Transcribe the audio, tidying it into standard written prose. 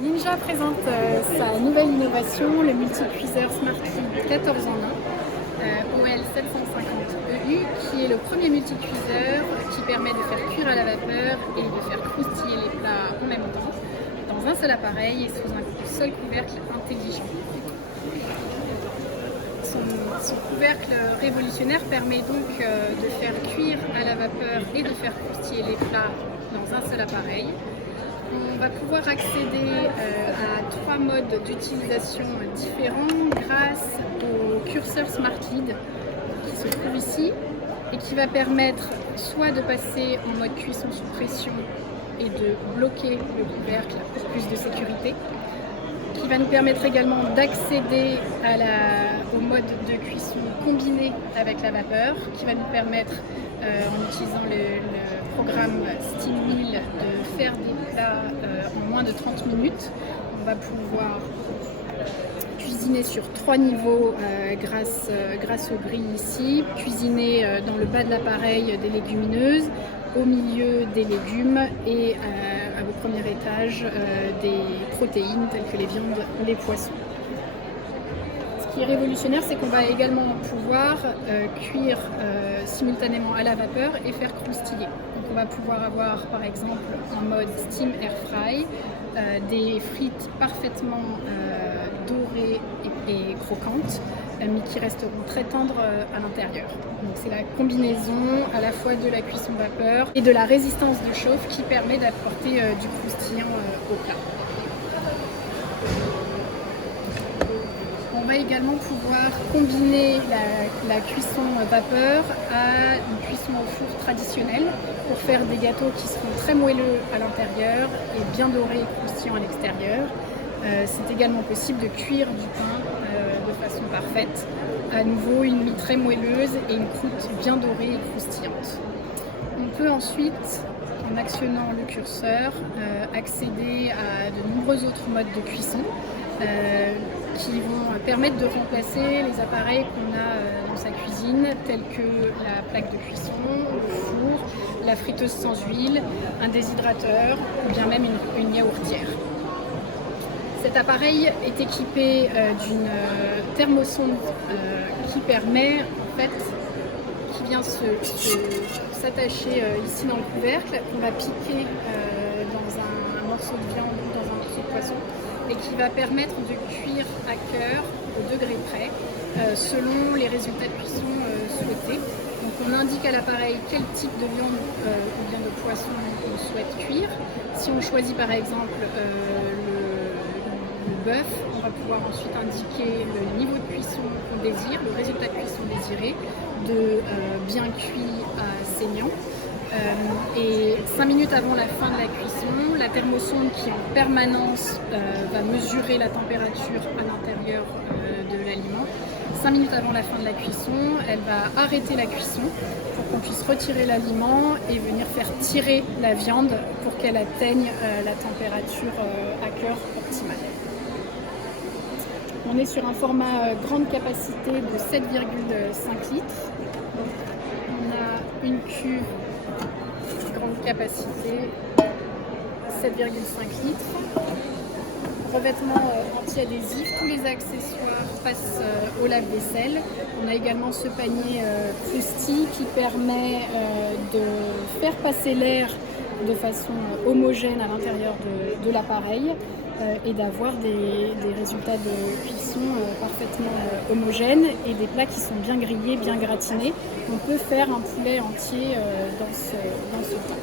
Ninja présente sa nouvelle innovation, le multi-cuiseur SmartFeed 14 en 1, OL 750EU, qui est le premier multi-cuiseur qui permet de faire cuire à la vapeur et de faire croustiller les plats en même temps, dans un seul appareil et sous un seul couvercle intelligent. Son couvercle révolutionnaire permet donc de faire cuire à la vapeur et de faire croustiller les plats dans un seul appareil. On va pouvoir accéder à 3 modes d'utilisation différents grâce au curseur SmartFeed qui se trouve ici et qui va permettre soit de passer en mode cuisson sous pression et de bloquer le couvercle pour plus de sécurité, qui va nous permettre également d'accéder au mode de cuisson combiné avec la vapeur, qui va nous permettre, en utilisant le programme SteamMill, de faire des plats en moins de 30 minutes. On va pouvoir cuisiner sur 3 niveaux grâce aux grilles ici, cuisiner dans le bas de l'appareil des légumineuses, au milieu des légumes et au premier étage des protéines telles que les viandes, les poissons. Ce qui est révolutionnaire, c'est qu'on va également pouvoir cuire simultanément à la vapeur et faire croustiller. Donc on va pouvoir avoir par exemple en mode steam air fry des frites parfaitement dorées et croquantes, mais qui resteront très tendres à l'intérieur. Donc c'est la combinaison à la fois de la cuisson vapeur et de la résistance de chauffe qui permet d'apporter du croustillant au plat. On va également pouvoir combiner la cuisson vapeur à une cuisson au four traditionnelle pour faire des gâteaux qui seront très moelleux à l'intérieur et bien dorés et croustillants à l'extérieur. C'est également possible de cuire du pain de façon parfaite. À nouveau, une mie très moelleuse et une croûte bien dorée et croustillante. On peut ensuite, en actionnant le curseur, accéder à de nombreux autres modes de cuisson qui vont permettre de remplacer les appareils qu'on a dans sa cuisine, tels que la plaque de cuisson, le four, la friteuse sans huile, un déshydrateur ou bien même une yaourtière. Cet appareil est équipé d'une thermosonde qui permet, en fait, qui vient s'attacher ici dans le couvercle, qu'on va piquer dans un morceau de viande ou dans un morceau de poisson, et qui va permettre de cuire à cœur au degré près selon les résultats de cuisson souhaités. Donc on indique à l'appareil quel type de viande ou bien de poisson on souhaite cuire. Si on choisit par exemple le bœuf, on va pouvoir ensuite indiquer le niveau de cuisson qu'on désire, le résultat de cuisson désiré, de bien cuit à saignant. Et 5 minutes avant la fin de la cuisson, la thermosonde qui en permanence va mesurer la température à l'intérieur de l'aliment. 5 minutes avant la fin de la cuisson, elle va arrêter la cuisson pour qu'on puisse retirer l'aliment et venir faire tirer la viande pour qu'elle atteigne la température à cœur optimale. On est sur un format grande capacité de 7,5 litres. On a une cuve grande capacité 7,5 litres. Revêtement anti-adhésif, tous les accessoires passent au lave-vaisselle. On a également ce panier Krusty qui permet de faire passer l'air de façon homogène à l'intérieur de l'appareil et d'avoir des résultats de cuisson parfaitement homogènes et des plats qui sont bien grillés, bien gratinés. On peut faire un poulet entier dans ce temps.